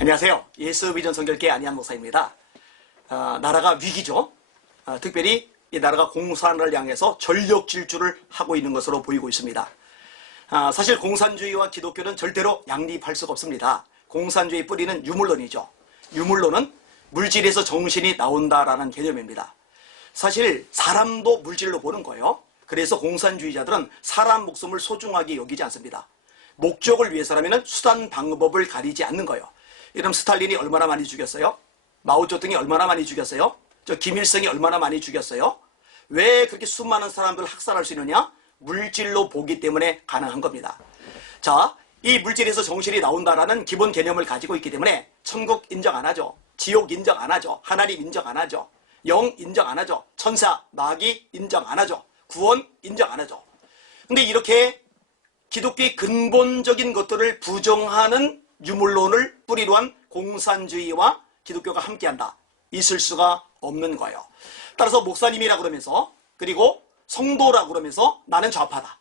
안녕하세요. 예수비전 성결교회 안희한 목사입니다. 나라가 위기죠. 특별히 이 나라가 공산을 향해서 전력 질주를 하고 있는 것으로 보이고 있습니다. 사실 공산주의와 기독교는 절대로 양립할 수가 없습니다. 공산주의 뿌리는 유물론이죠. 유물론은 물질에서 정신이 나온다라는 개념입니다. 사실 사람도 물질로 보는 거예요. 그래서 공산주의자들은 사람 목숨을 소중하게 여기지 않습니다. 목적을 위해서라면 수단 방법을 가리지 않는 거예요. 이런 스탈린이 얼마나 많이 죽였어요? 마오쩌둥이 얼마나 많이 죽였어요? 김일성이 얼마나 많이 죽였어요? 왜 그렇게 수많은 사람들을 학살할 수 있느냐? 물질로 보기 때문에 가능한 겁니다. 자, 이 물질에서 정신이 나온다라는 기본 개념을 가지고 있기 때문에 천국 인정 안 하죠. 지옥 인정 안 하죠. 하나님 인정 안 하죠. 영 인정 안 하죠. 천사, 마귀 인정 안 하죠. 구원 인정 안 하죠. 근데 이렇게 기독교의 근본적인 것들을 부정하는 유물론을 뿌리로 한 공산주의와 기독교가 함께한다. 있을 수가 없는 거예요. 따라서 목사님이라 그러면서 그리고 성도라 그러면서 나는 좌파다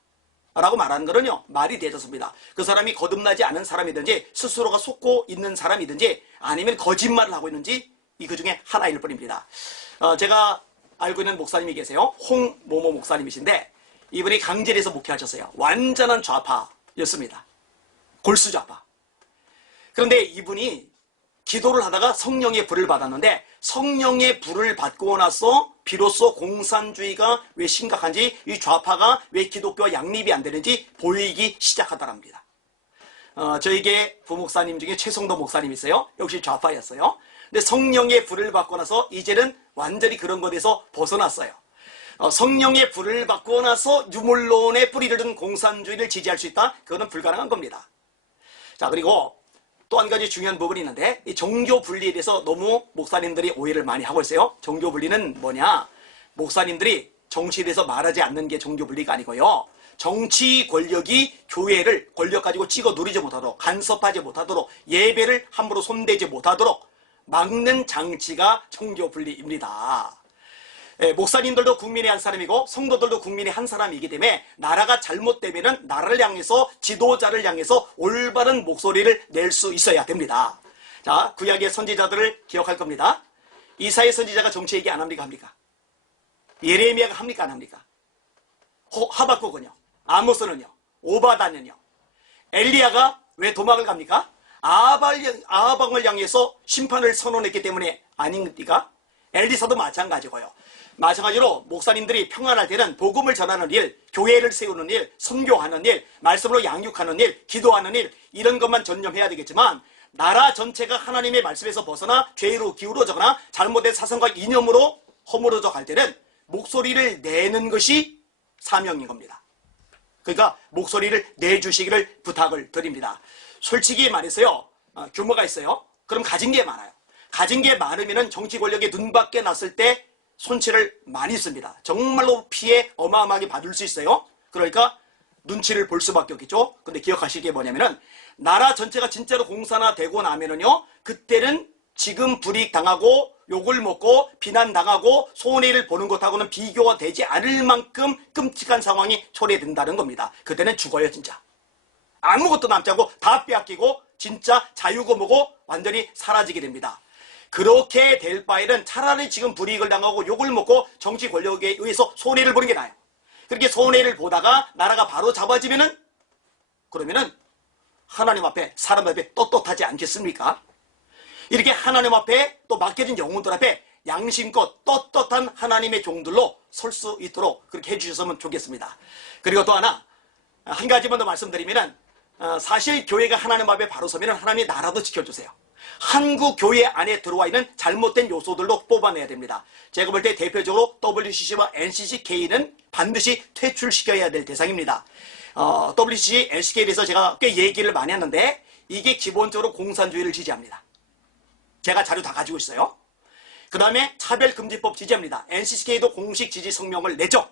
라고 말하는 거는요, 말이 되졌습니다. 그 사람이 거듭나지 않은 사람이든지 스스로가 속고 있는 사람이든지 아니면 거짓말을 하고 있는지 그 중에 하나일 뿐입니다. 제가 알고 있는 목사님이 계세요. 홍모모 목사님이신데 이분이 강제에서 목회하셨어요. 완전한 좌파였습니다. 골수 좌파. 그런데 이분이 기도를 하다가 성령의 불을 받았는데 성령의 불을 받고 나서 비로소 공산주의가 왜 심각한지, 이 좌파가 왜 기독교와 양립이 안 되는지 보이기 시작하더랍니다. 저에게 부목사님 중에 최성도 목사님이세요. 역시 좌파였어요. 근데 성령의 불을 받고 나서 이제는 완전히 그런 것에서 벗어났어요. 성령의 불을 받고 나서 유물론의 뿌리를 둔 공산주의를 지지할 수 있다? 그거는 불가능한 겁니다. 자, 그리고 또 한 가지 중요한 부분이 있는데 이 종교 분리에 대해서 너무 목사님들이 오해를 많이 하고 있어요. 종교 분리는 뭐냐? 목사님들이 정치에 대해서 말하지 않는 게 종교 분리가 아니고요. 정치 권력이 교회를 권력 가지고 찍어 누리지 못하도록, 간섭하지 못하도록, 예배를 함부로 손대지 못하도록 막는 장치가 종교 분리입니다. 목사님들도 국민의 한 사람이고 성도들도 국민의 한 사람이기 때문에 나라가 잘못되면 나라를 향해서, 지도자를 향해서 올바른 목소리를 낼 수 있어야 됩니다. 자, 구약의 선지자들을 기억할 겁니다. 이사야 선지자가 정치 얘기 안 합니까? 합니까? 예레미야가 합니까? 안 합니까? 하박국은요? 아모스는요? 오바다는요? 엘리야가 왜 도망을 갑니까? 아하방을 향해서 심판을 선언했기 때문에 아닙니까? 엘리사도 마찬가지고요. 마찬가지로 목사님들이 평안할 때는 복음을 전하는 일, 교회를 세우는 일, 선교하는 일, 말씀으로 양육하는 일, 기도하는 일, 이런 것만 전념해야 되겠지만 나라 전체가 하나님의 말씀에서 벗어나 죄로 기울어져거나 잘못된 사상과 이념으로 허물어져 갈 때는 목소리를 내는 것이 사명인 겁니다. 그러니까 목소리를 내주시기를 부탁을 드립니다. 솔직히 말해서요, 규모가 있어요. 그럼 가진 게 많아요. 가진 게 많으면 정치 권력이 눈밖에 났을 때 손치를 많이 씁니다. 정말로 피해 어마어마하게 받을 수 있어요. 그러니까 눈치를 볼 수밖에 없겠죠. 근데 기억하실 게 뭐냐면은 나라 전체가 진짜로 공산화되고 나면은요, 그때는 지금 불이익당하고 욕을 먹고 비난당하고 손해를 보는 것하고는 비교가 되지 않을 만큼 끔찍한 상황이 초래된다는 겁니다. 그때는 죽어요, 진짜. 아무것도 남지 않고 다 빼앗기고 진짜 자유고 뭐고 완전히 사라지게 됩니다. 그렇게 될 바에는 차라리 지금 불이익을 당하고 욕을 먹고 정치 권력에 의해서 손해를 보는 게 나아요. 그렇게 손해를 보다가 나라가 바로 잡아지면은 그러면은 하나님 앞에, 사람 앞에 떳떳하지 않겠습니까? 이렇게 하나님 앞에 또 맡겨진 영혼들 앞에 양심껏 떳떳한 하나님의 종들로 설 수 있도록 그렇게 해주셨으면 좋겠습니다. 그리고 또 하나, 한 가지만 더 말씀드리면은 사실 교회가 하나님 앞에 바로 서면 하나님의 나라도 지켜주세요. 한국 교회 안에 들어와 있는 잘못된 요소들도 뽑아내야 됩니다. 제가 볼 때 대표적으로 WCC와 NCCK는 반드시 퇴출시켜야 될 대상입니다. WCC, NCCK에 대해서 제가 꽤 얘기를 많이 했는데 이게 기본적으로 공산주의를 지지합니다. 제가 자료 다 가지고 있어요. 그 다음에 차별금지법 지지합니다. NCCK도 공식 지지 성명을 내죠.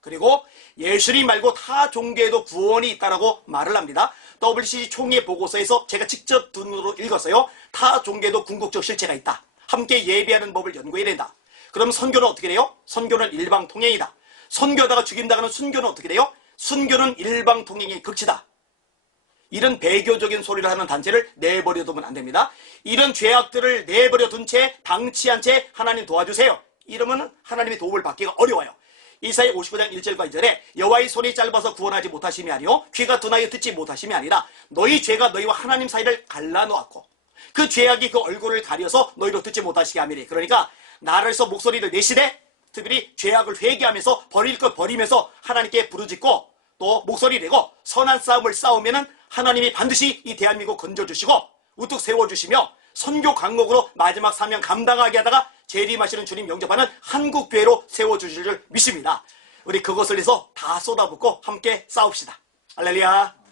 그리고 예수님 말고 타 종교에도 구원이 있다라고 말을 합니다. WCC 총회 보고서에서 제가 직접 눈으로 읽었어요. 타 종교에도 궁극적 실체가 있다. 함께 예배하는 법을 연구해야 된다. 그럼 선교는 어떻게 돼요? 선교는 일방통행이다. 선교하다가 죽인다가는 순교는 어떻게 돼요? 순교는 일방통행의 극치다. 이런 배교적인 소리를 하는 단체를 내버려 두면 안 됩니다. 이런 죄악들을 내버려 둔 채 방치한 채 하나님 도와주세요. 이러면 하나님의 도움을 받기가 어려워요. 이사야 59장 1절과 2절에 여호와의 손이 짧아서 구원하지 못하심이 아니요 귀가 둔하여 듣지 못하심이 아니라 너희 죄가 너희와 하나님 사이를 갈라놓았고 그 죄악이 그 얼굴을 가려서 너희로 듣지 못하시게 하미니. 그러니까 나라에서 목소리를 내시되 특별히 죄악을 회개하면서 버릴 것 버리면서 하나님께 부르짖고 또 목소리 내고 선한 싸움을 싸우면은 하나님이 반드시 이 대한민국 건져주시고 우뚝 세워주시며 선교 강목으로 마지막 사명 감당하게 하다가 재림하시는 주님 영접하는 한국교회로 세워주실 줄 믿습니다. 우리 그것을 위해서 다 쏟아붓고 함께 싸웁시다. 할렐루야.